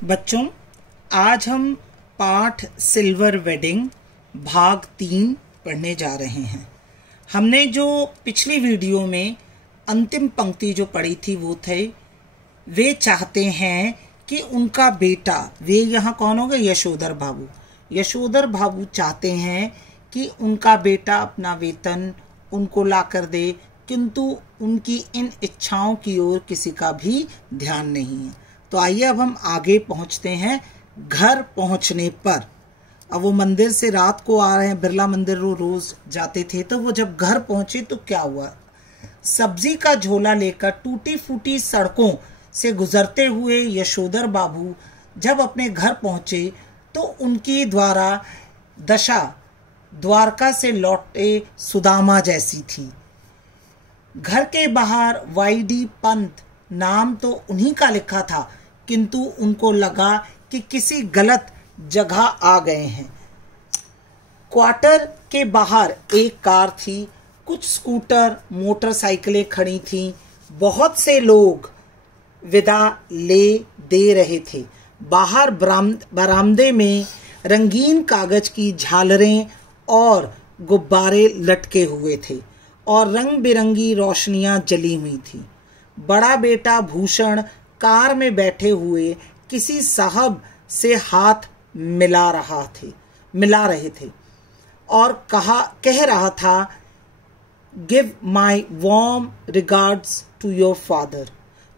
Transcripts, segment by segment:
बच्चों, आज हम पाठ सिल्वर वेडिंग भाग 3 पढ़ने जा रहे हैं। हमने जो पिछली वीडियो में अंतिम पंक्ति जो पढ़ी थी वो थे, वे चाहते हैं कि उनका बेटा, वे यहाँ कौन हो गए? यशोधर बाबू। यशोधर बाबू चाहते हैं कि उनका बेटा अपना वेतन उनको ला कर दे, किंतु उनकी इन इच्छाओं की ओर किसी का भी ध्यान नहीं है। तो आइए अब हम आगे पहुंचते हैं। घर पहुंचने पर, अब वो मंदिर से रात को आ रहे हैं, बिरला मंदिर वो रोज जाते थे, तो वो जब घर पहुंचे तो क्या हुआ? सब्जी का झोला लेकर टूटी फूटी सड़कों से गुजरते हुए यशोधर बाबू जब अपने घर पहुंचे तो उनकी द्वारा दशा द्वारका से लौटे सुदामा जैसी थी। घर के बाहर वाईडी पंत नाम तो उन्हीं का लिखा था, किंतु उनको लगा कि किसी गलत जगह आ गए हैं। क्वार्टर के बाहर एक कार थी, कुछ स्कूटर मोटरसाइकिलें खड़ी थीं, बहुत से लोग विदा ले दे रहे थे। बाहर बरामदे में रंगीन कागज की झालरें और गुब्बारे लटके हुए थे और रंग बिरंगी रोशनियां जली हुई थी। बड़ा बेटा भूषण कार में बैठे हुए किसी साहब से हाथ मिला रहे थे और कह रहा था, give my warm regards to your father.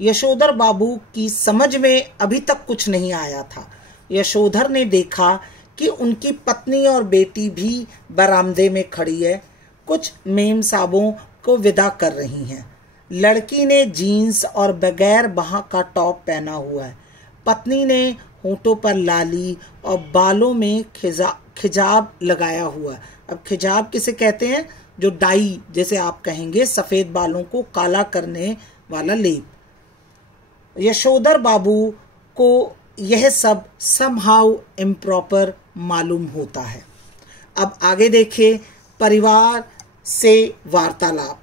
Yashodhar babu की समझ में अभी तक कुछ नहीं आया था। यशोधर ने देखा कि उनकी पत्नी और बेटी भी बरामदे में खड़ी है, कुछ मेम साहबों को विदा कर रही हैं। लड़की ने जीन्स और बगैर बाह का टॉप पहना हुआ है। पत्नी ने होठों पर लाली और बालों में खिजाब लगाया हुआ है। अब खिजाब किसे कहते हैं? जो डाई, जैसे आप कहेंगे, सफेद बालों को काला करने वाला लेप। यशोधर बाबू को यह सब समहाउ इम्प्रॉपर मालूम होता है। अब आगे देखिए, परिवार से वार्तालाप।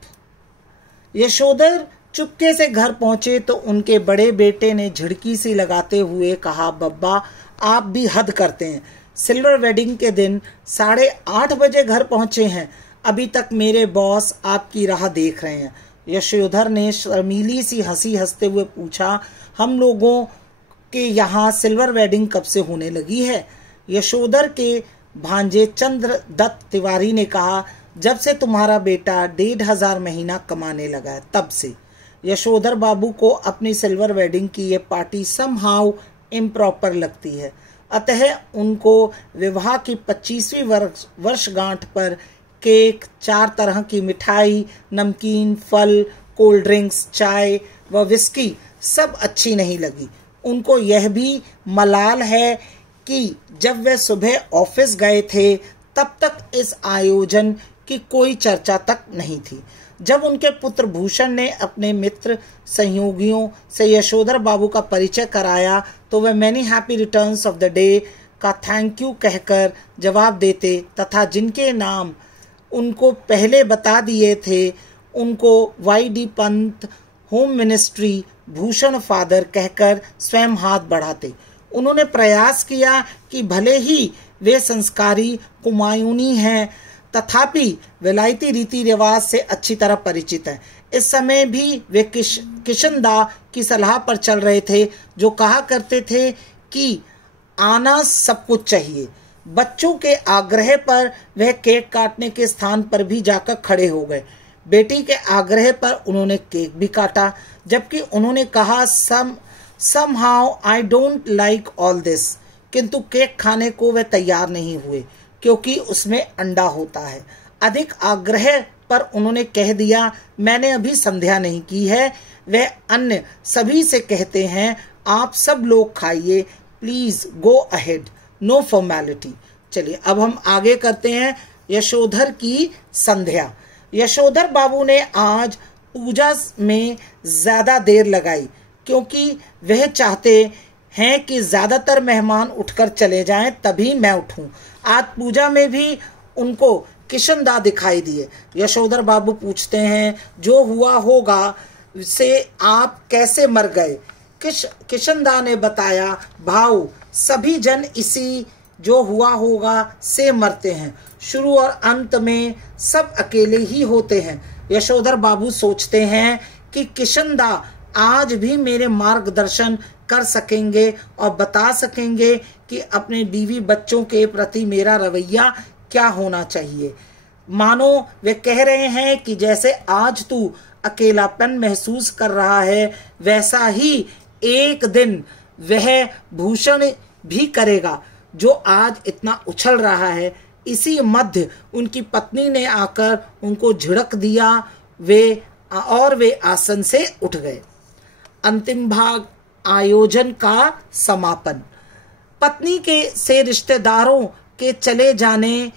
यशोधर चुपके से घर पहुंचे तो उनके बड़े बेटे ने झिड़की सी लगाते हुए कहा, बब्बा आप भी हद करते हैं। सिल्वर वेडिंग के दिन 8:30 बजे घर पहुंचे हैं, अभी तक मेरे बॉस आपकी राह देख रहे हैं। यशोधर ने शर्मीली सी हंसी हंसते हुए पूछा, हम लोगों के यहाँ सिल्वर वेडिंग कब से होने लगी है? यशोधर के भांजे चंद्रदत्त तिवारी ने कहा, जब से तुम्हारा बेटा 1,500 महीना कमाने लगा है, तब से। यशोधर बाबू को अपनी सिल्वर वेडिंग की ये पार्टी समहाउ इम्प्रॉपर लगती है, अतः उनको विवाह की 25वीं वर्षगांठ पर केक, 4 तरह की मिठाई, नमकीन, फल, कोल्ड ड्रिंक्स, चाय व विस्की सब अच्छी नहीं लगी। उनको यह भी मलाल है कि जब वे सुबह ऑफिस गए थे तब तक इस आयोजन की कोई चर्चा तक नहीं थी। जब उनके पुत्र भूषण ने अपने मित्र सहयोगियों से यशोधर बाबू का परिचय कराया तो वह many happy returns of the day का थैंक यू कहकर जवाब देते तथा जिनके नाम उनको पहले बता दिए थे उनको Y D Pant home ministry Bhushan father कहकर स्वयं हाथ बढ़ाते। उन्होंने प्रयास किया कि भले ही वे संस्कारी कुमायूनी हैं, तथापि विलायती रीति रिवाज से अच्छी तरह परिचित हैं। इस समय भी वे किशनदा की सलाह पर चल रहे थे, जो कहा करते थे कि आना सब कुछ चाहिए। बच्चों के आग्रह पर वह केक काटने के स्थान पर भी जाकर खड़े हो गए। बेटी के आग्रह पर उन्होंने केक भी काटा, जबकि उन्होंने कहा, somehow I don't like all this, किंतु केक खाने को वे तैयार नहीं हुए क्योंकि उसमें अंडा होता है। अधिक आग्रह पर उन्होंने कह दिया, मैंने अभी संध्या नहीं की है। वे अन्य सभी से कहते हैं, आप सब लोग खाइए, please go ahead, no formality. चलिए अब हम आगे करते हैं यशोधर की संध्या। यशोधर बाबू ने आज पूजा में ज्यादा देर लगाई क्योंकि वह चाहते हैं कि ज्यादातर मेहमान उठकर चले जाएं, तभी मैं उठूं। आज पूजा में भी उनको किशनदा दिखाई दिए। यशोधर बाबू पूछते हैं, जो हुआ होगा से आप कैसे मर गए? किशनदा ने बताया, भाऊ सभी जन इसी जो हुआ होगा से मरते हैं, शुरू और अंत में सब अकेले ही होते हैं। यशोधर बाबू सोचते हैं कि किशनदा आज भी मेरे मार्गदर्शन कर सकेंगे और बता सकेंगे कि अपने बीवी बच्चों के प्रति मेरा रवैया क्या होना चाहिए। मानो वे कह रहे हैं कि जैसे आज तू अकेलापन महसूस कर रहा है, वैसा ही एक दिन वह भूषण भी करेगा जो आज इतना उछल रहा है। इसी मध्य उनकी पत्नी ने आकर उनको झिड़क दिया, वे आसन से उठ गए। अंतिम भाग, आयोजन का समापन। पत्नी के से रिश्तेदारों के चले जाने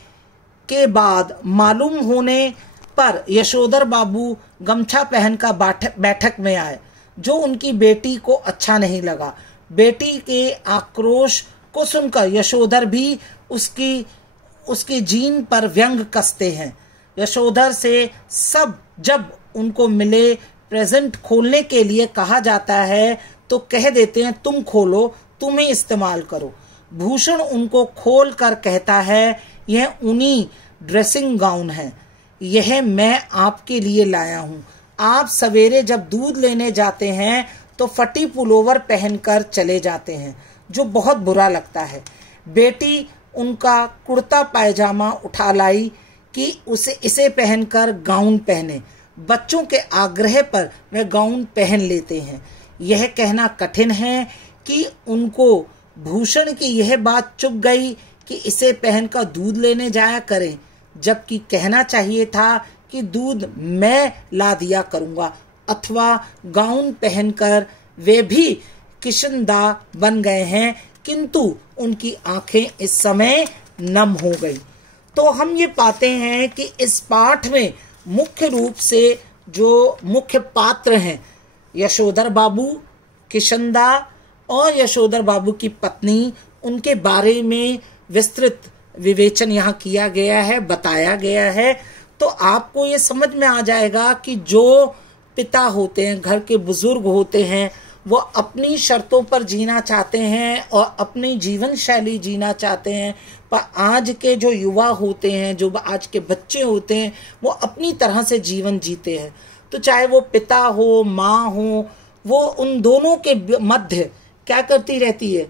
के बाद मालूम होने पर यशोधर बाबू गमछा पहनकर बैठक में आए, जो उनकी बेटी को अच्छा नहीं लगा। बेटी के आक्रोश को सुनकर यशोधर भी उसकी जीन पर व्यंग कसते हैं। यशोधर से जब उनको मिले प्रेजेंट खोलने के लिए कहा जाता है तो कह देते हैं, तुम खोलो, तुम ही इस्तेमाल करो। भूषण उनको खोल कर कहता है, यह ऊनी ड्रेसिंग गाउन है, यह मैं आपके लिए लाया हूँ। आप सवेरे जब दूध लेने जाते हैं तो फटी पुलोवर पहनकर चले जाते हैं, जो बहुत बुरा लगता है। बेटी उनका कुर्ता पायजामा उठा लाई कि इसे पहनकर गाउन पहने। बच्चों के आग्रह पर वे गाउन पहन लेते हैं। यह कहना कठिन है कि उनको भूषण की यह बात चुभ गई कि इसे पहनकर दूध लेने जाया करें, जबकि कहना चाहिए था कि दूध मैं ला दिया करूंगा, अथवा गाउन पहनकर वे भी किशनदा बन गए हैं। किंतु उनकी आंखें इस समय नम हो गई। तो हम ये पाते हैं कि इस पाठ में मुख्य रूप से जो मुख्य पात्र हैं, यशोधर बाबू, किशनदा और यशोधर बाबू की पत्नी, उनके बारे में विस्तृत विवेचन यहाँ किया गया है, बताया गया है। तो आपको ये समझ में आ जाएगा कि जो पिता होते हैं, घर के बुजुर्ग होते हैं, वो अपनी शर्तों पर जीना चाहते हैं और अपनी जीवन शैली जीना चाहते हैं। पर आज के जो युवा होते हैं, जो आज के बच्चे होते हैं, वो अपनी तरह से जीवन जीते हैं। तो चाहे वो पिता हो, माँ हो, वो उन दोनों के मध्य क्या करती रहती है,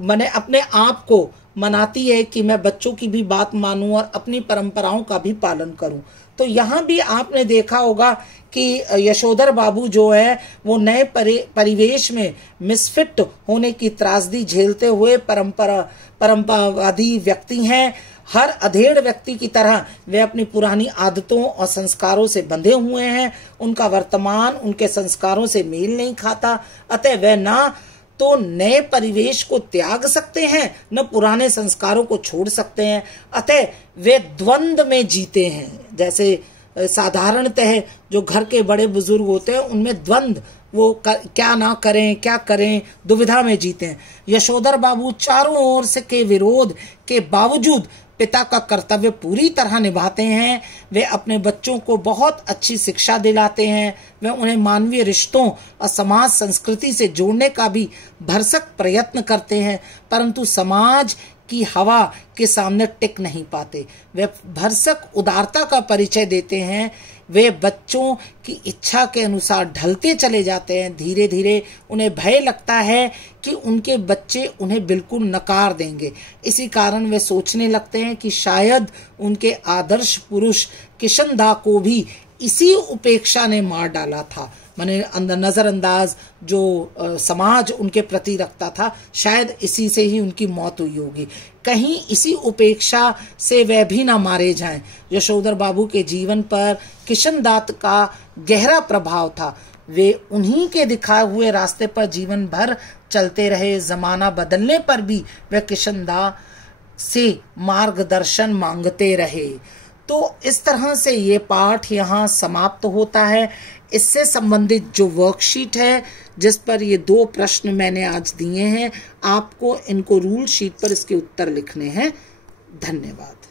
मैंने अपने आप को मनाती है कि मैं बच्चों की भी बात मानूं और अपनी परंपराओं का भी पालन करूं। तो यहाँ भी आपने देखा होगा कि यशोधर बाबू जो है वो नए परिवेश में मिसफिट होने की त्रासदी झेलते हुए परंपरावादी व्यक्ति हैं। हर अधेड़ व्यक्ति की तरह वे अपनी पुरानी आदतों और संस्कारों से बंधे हुए हैं। उनका वर्तमान उनके संस्कारों से मेल नहीं खाता, अतः वे ना तो नए परिवेश को त्याग सकते हैं, न पुराने संस्कारों को छोड़ सकते हैं। अतः वे द्वंद्व में जीते हैं। जैसे साधारणतः जो घर के बड़े बुजुर्ग होते हैं, उनमें द्वंद्व, वो क्या ना करें, क्या करें, दुविधा में जीते हैं। यशोधर बाबू चारों ओर से के विरोध के बावजूद पिता का कर्तव्य पूरी तरह निभाते हैं। वे अपने बच्चों को बहुत अच्छी शिक्षा दिलाते हैं। वे उन्हें मानवीय रिश्तों और समाज संस्कृति से जोड़ने का भी भरसक प्रयत्न करते हैं, परंतु समाज की हवा के सामने टिक नहीं पाते। वे भरसक उदारता का परिचय देते हैं। वे बच्चों की इच्छा के अनुसार ढलते चले जाते हैं। धीरे धीरे उन्हें भय लगता है कि उनके बच्चे उन्हें बिल्कुल नकार देंगे। इसी कारण वे सोचने लगते हैं कि शायद उनके आदर्श पुरुष किशनदा को भी इसी उपेक्षा ने मार डाला था। माने नजरअंदाज जो समाज उनके प्रति रखता था, शायद इसी से ही उनकी मौत हुई होगी। कहीं इसी उपेक्षा से वह भी ना मारे जाएं। यशोधर बाबू के जीवन पर किशनदा का गहरा प्रभाव था। वे उन्हीं के दिखाए हुए रास्ते पर जीवन भर चलते रहे। जमाना बदलने पर भी वे किशनदा से मार्गदर्शन मांगते रहे। तो इस तरह से ये पाठ यहाँ समाप्त होता है। इससे संबंधित जो वर्कशीट है, जिस पर ये 2 प्रश्न मैंने आज दिए हैं, आपको इनको रूल शीट पर इसके उत्तर लिखने हैं। धन्यवाद।